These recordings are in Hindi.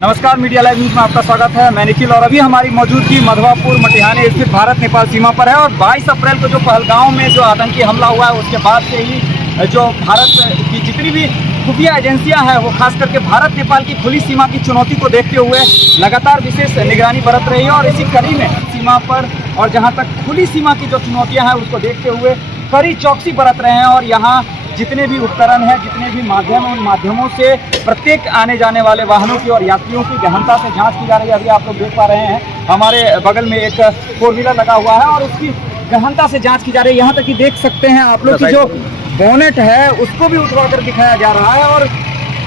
नमस्कार, मीडिया लाइव न्यूज में आपका स्वागत है। मैं निखिल और अभी हमारी मौजूदगी मधवापुर मटिहानी स्थित भारत नेपाल सीमा पर है। और 22 अप्रैल को जो पहलगांव में जो आतंकी हमला हुआ है उसके बाद से ही जो भारत की जितनी भी खुफिया एजेंसियां हैं वो खास करके भारत नेपाल की खुली सीमा की चुनौती को देखते हुए लगातार विशेष निगरानी बरत रही है। और इसी कड़ी में सीमा पर और जहाँ तक खुली सीमा की जो चुनौतियाँ हैं उसको देखते हुए कड़ी चौकसी बरत रहे हैं। और यहाँ जितने भी उपकरण हैं, जितने भी माध्यम हैं, उन माध्यमों से प्रत्येक आने जाने वाले वाहनों की और यात्रियों की गहनता से जांच की जा रही है। अभी आप लोग देख पा रहे हैं हमारे बगल में एक 4 व्हीलर लगा हुआ है और उसकी गहनता से जांच की जा रही है। यहाँ तक कि देख सकते हैं आप लोग की जो बोनेट है उसको भी उठवाकर दिखाया जा रहा है। और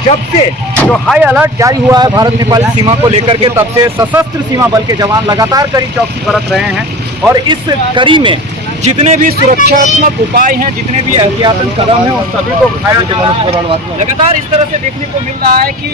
जब से जो हाई अलर्ट जारी हुआ है भारत नेपाल सीमा को लेकर के, तब से सशस्त्र सीमा बल के जवान लगातार कड़ी चौकसी बरत रहे हैं। और इस कड़ी में जितने भी सुरक्षात्मक उपाय हैं, जितने भी एहतियातन कदम हैं, उन सभी को उठाया जा रहा है। लगातार इस तरह से देखने को मिल रहा है कि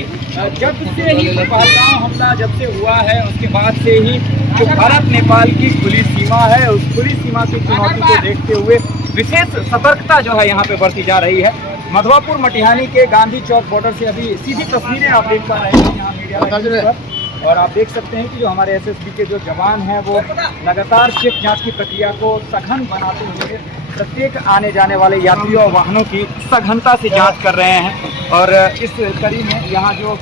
जब से ही पहलगांव हमला जब से हुआ है उसके बाद से ही जो भारत नेपाल की खुली सीमा है उस खुली सीमा की चुनौती को देखते हुए विशेष सतर्कता जो है यहाँ पे बरती जा रही है। मधवापुर मटिहानी के गांधी चौक बॉर्डर से अभी सीधी तस्वीरें आप देख पा रहे हैं यहाँ मीडिया। और आप देख सकते हैं कि जो हमारे एसएसबी के जो जवान हैं वो लगातार चेक जांच की प्रक्रिया को सघन बनाते हुए प्रत्येक आने जाने वाले यात्रियों और वाहनों की सघनता से जांच कर रहे हैं। और इस कड़ी में यहाँ जो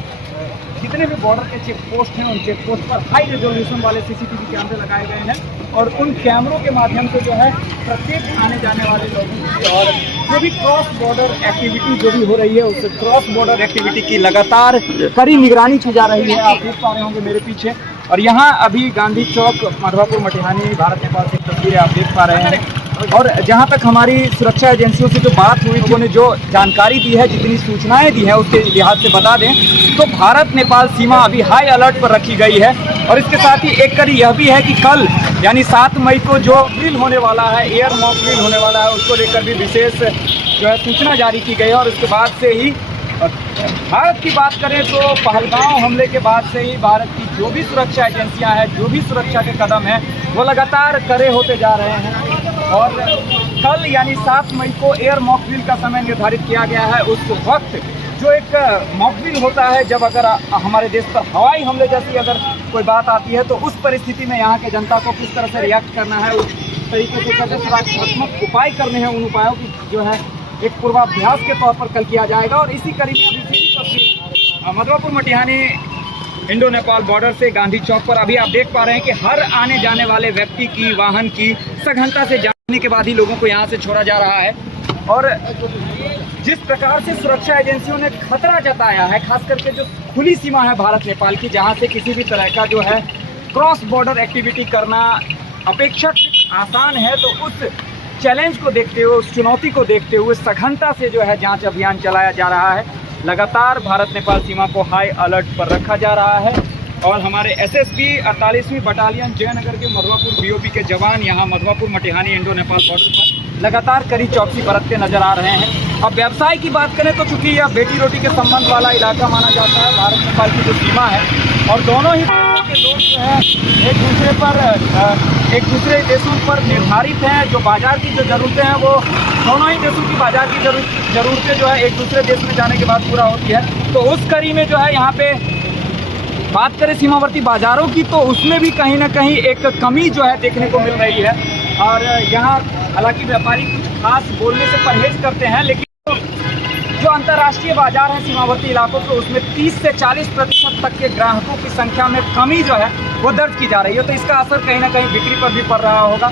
जितने भी बॉर्डर के चेक पोस्ट हैं उन चेक पोस्ट पर हाई रेजोल्यूशन वाले सीसीटीवी कैमरे लगाए गए हैं। और उन कैमरों के माध्यम से जो है प्रत्येक आने जाने वाले लोगों की और जो भी क्रॉस बॉर्डर एक्टिविटी जो भी हो रही है उस क्रॉस बॉर्डर एक्टिविटी की लगातार कड़ी निगरानी की जा रही है। आप देख पा रहे होंगे मेरे पीछे। और यहाँ अभी गांधी चौक मधवापुर मटिहानी भारत नेपाल से तस्वीरें आप देख पा रहे हैं। और जहाँ तक हमारी सुरक्षा एजेंसियों से जो बात हुई, उन्होंने जो जानकारी दी है, जितनी सूचनाएं दी हैं उसके लिहाज से बता दें तो भारत नेपाल सीमा अभी हाई अलर्ट पर रखी गई है। और इसके साथ ही एक कड़ी यह भी है कि कल यानी 7 मई को जो ड्रिल होने वाला है, एयर मॉक ड्रिल होने वाला है, उसको लेकर भी विशेष जो है सूचना जारी की गई है। और उसके बाद से ही भारत की बात करें तो पहलगांव हमले के बाद से ही भारत की जो भी सुरक्षा एजेंसियां हैं, जो भी सुरक्षा के कदम हैं वो लगातार कड़े होते जा रहे हैं। और कल यानी 7 मई को एयर मॉक ड्रिल का समय निर्धारित किया गया है। उस वक्त जो एक मॉक ड्रिल होता है जब अगर हमारे देश पर हवाई हमले जैसी अगर कोई बात आती है तो उस परिस्थिति में यहाँ के जनता को किस तरह से रिएक्ट करना है, उस तरीके से कैसे सुरक्षात्मक उपाय करने हैं, उन उपायों की जो है एक पूर्वाभ्यास के तौर पर कल किया जाएगा। और इसी कड़ी में अभी सीधी तस्वीर मधवापुर मटिहानी इंडो नेपाल बॉर्डर से गांधी चौक पर अभी आप देख पा रहे हैं कि हर आने जाने वाले व्यक्ति की वाहन की सघनता से जांचने के बाद ही लोगों को यहाँ से छोड़ा जा रहा है। और जिस प्रकार से सुरक्षा एजेंसियों ने खतरा जताया है, खास करके जो खुली सीमा है भारत नेपाल की, जहाँ से किसी भी तरह का जो है क्रॉस बॉर्डर एक्टिविटी करना अपेक्षाकृत आसान है, तो उस चैलेंज को देखते हुए, उस चुनौती को देखते हुए सघनता से जो है जांच अभियान चलाया जा रहा है। लगातार भारत नेपाल सीमा को हाई अलर्ट पर रखा जा रहा है। और हमारे एसएसबी 48वीं बटालियन जयनगर के मधवापुर बीओपी के जवान यहाँ मधवापुर मटिहानी इंडो नेपाल बॉर्डर पर लगातार कड़ी चौकसी बरतते नजर आ रहे हैं। अब व्यवसाय की बात करें तो चूंकि यह बेटी रोटी के संबंध वाला इलाका माना जाता है भारत नेपाल की जो सीमा है, और दोनों ही देशों के लोग जो है एक दूसरे देशों पर निर्धारित हैं। जो बाजार की जो ज़रूरतें हैं वो दोनों ही देशों की बाजार की ज़रूरतें जो है एक दूसरे देश में जाने के बाद पूरा होती है। तो उस कड़ी में जो है यहाँ पे बात करें सीमावर्ती बाजारों की तो उसमें भी कहीं ना कहीं एक कमी जो है देखने को मिल रही है। और यहाँ हालांकि व्यापारी कुछ खास बोलने से परहेज करते हैं, लेकिन जो अंतर्राष्ट्रीय बाजार है सीमावर्ती इलाकों के उसमें 30 से 40% तक के ग्राहकों की संख्या में कमी जो है वो दर्ज की जा रही है। तो इसका असर कहीं ना कहीं बिक्री पर भी पड़ रहा होगा।